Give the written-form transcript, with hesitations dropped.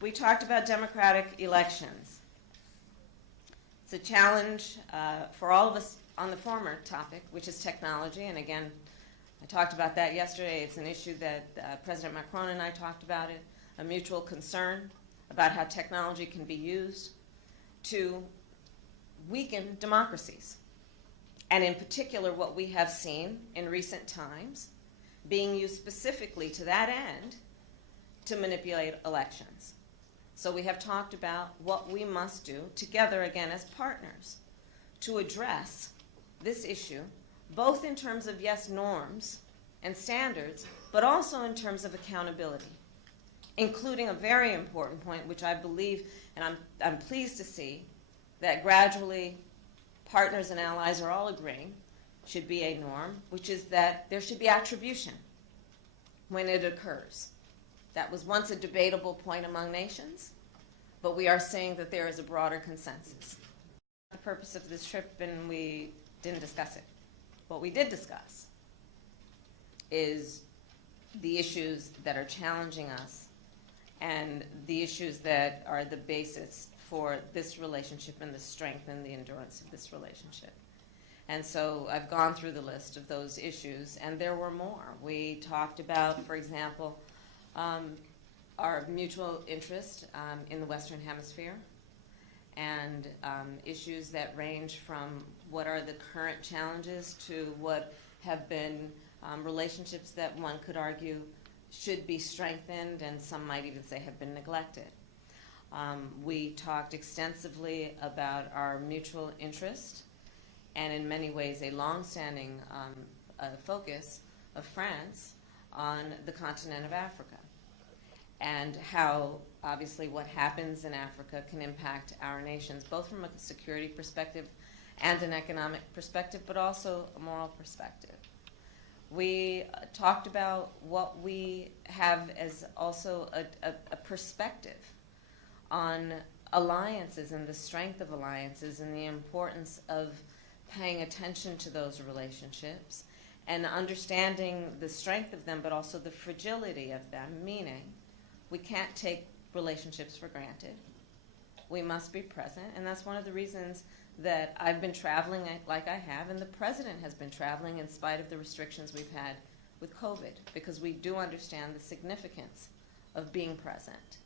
We talked about democratic elections. It's a challenge for all of us on the former topic, which is technology. And again, I talked about that yesterday. It's an issue that President Macron and I talked about it, a mutual concern about how technology can be used to weaken democracies. And in particular, what we have seen in recent times being used specifically to that end to manipulate elections. So we have talked about what we must do together, again, as partners, to address this issue, both in terms of, yes, norms and standards, but also in terms of accountability, including a very important point, which I believe, and I'm pleased to see, that gradually partners and allies are all agreeing should be a norm, which is that there should be attribution when it occurs. That was once a debatable point among nations, but we are seeing that there is a broader consensus. The purpose of this trip, and we didn't discuss it. What we did discuss is the issues that are challenging us and the issues that are the basis for this relationship and the strength and the endurance of this relationship. And so I've gone through the list of those issues, and there were more. We talked about, for example, our mutual interest in the Western Hemisphere, and issues that range from what are the current challenges to what have been relationships that one could argue should be strengthened, and some might even say have been neglected. We talked extensively about our mutual interest, and in many ways a long-standing focus of France on the continent of Africa, and how obviously what happens in Africa can impact our nations, both from a security perspective and an economic perspective, but also a moral perspective. We talked about what we have as also a perspective on alliances and the strength of alliances and the importance of paying attention to those relationships and understanding the strength of them, but also the fragility of them, meaning we can't take relationships for granted. We must be present, and that's one of the reasons that I've been traveling like I have, and the President has been traveling in spite of the restrictions we've had with COVID, because we do understand the significance of being present